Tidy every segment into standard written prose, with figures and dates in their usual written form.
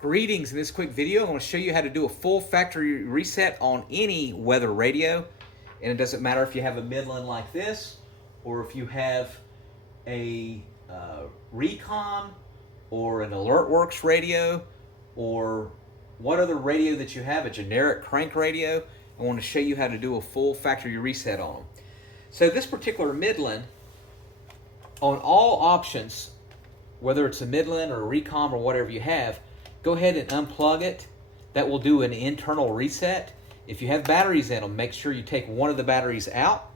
Greetings. In this quick video, I'm going to show you how to do a full factory reset on any weather radio. And it doesn't matter if you have a Midland like this, or if you have a Reecom, or an Alertworks radio, or what other radio that you have, a generic crank radio. I want to show you how to do a full factory reset on them. So this particular Midland, on all options, whether it's a Midland or a Reecom or whatever you have, go ahead and unplug it. That will do an internal reset. If you have batteries in them, make sure you take one of the batteries out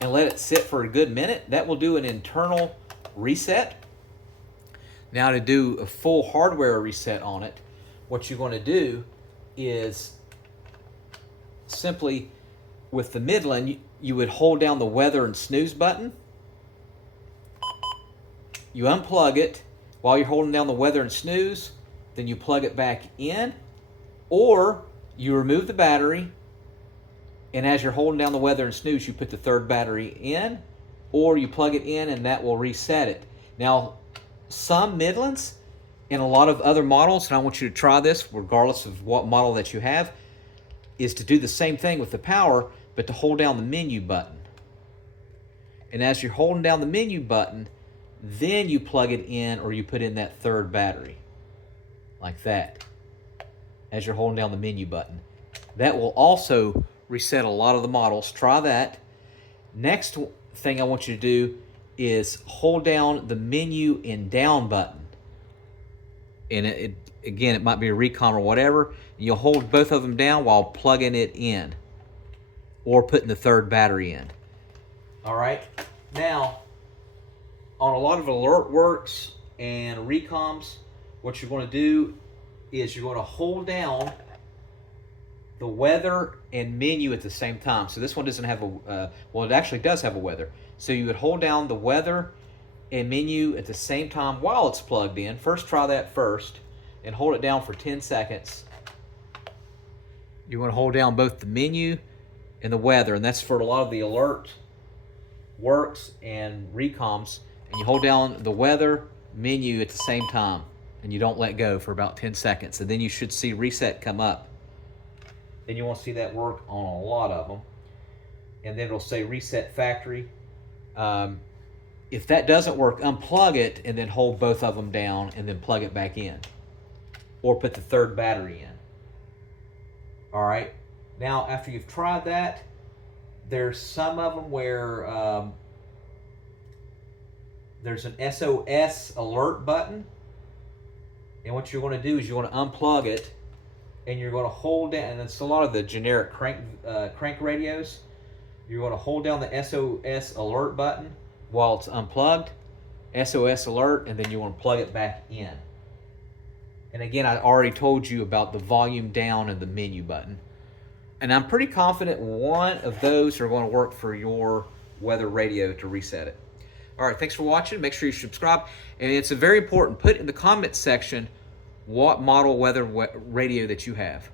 and let it sit for a good minute. That will do an internal reset. Now, to do a full hardware reset on it, what you're going to do is simply, with the Midland, you would hold down the weather and snooze button. You unplug it while you're holding down the weather and snooze, then you plug it back in, or you remove the battery, and as you're holding down the weather and snooze, you put the third battery in, or you plug it in and that will reset it. Now, some Midlands and a lot of other models, and I want you to try this regardless of what model that you have, is to do the same thing with the power, but to hold down the menu button. And as you're holding down the menu button, then you plug it in or you put in that third battery, like that, as you're holding down the menu button. That will also reset a lot of the models. Try that. Next thing I want you to do is hold down the menu and down button. And again, it might be a Reecom or whatever. You'll hold both of them down while plugging it in or putting the third battery in. All right. Now, on a lot of Alertworks and Reecoms, what you're going to do is you're going to hold down the weather and menu at the same time. So this one doesn't have a, well, it actually does have a weather. So you would hold down the weather and menu at the same time while it's plugged in. First, try that first and hold it down for 10 seconds. You want to hold down both the menu and the weather, and that's for a lot of the Alertworks and Reecoms. And you hold down the weather, menu at the same time, and you don't let go for about 10 seconds. And then you should see reset come up. Then you want to see that work on a lot of them. And then it'll say reset factory. If that doesn't work, unplug it and then hold both of them down and then plug it back in. Or put the third battery in. All right. Now, after you've tried that, there's some of them where there's an SOS alert button. And what you're going to do is you're going to unplug it and you're going to hold down, and it's a lot of the generic crank radios. You're going to hold down the SOS alert button while it's unplugged, SOS alert, and then you want to plug it back in. And again, I already told you about the volume down and the menu button. And I'm pretty confident one of those are going to work for your weather radio to reset it. All right, thanks for watching. Make sure you subscribe. And it's very important, put in the comment section what model weather radio that you have.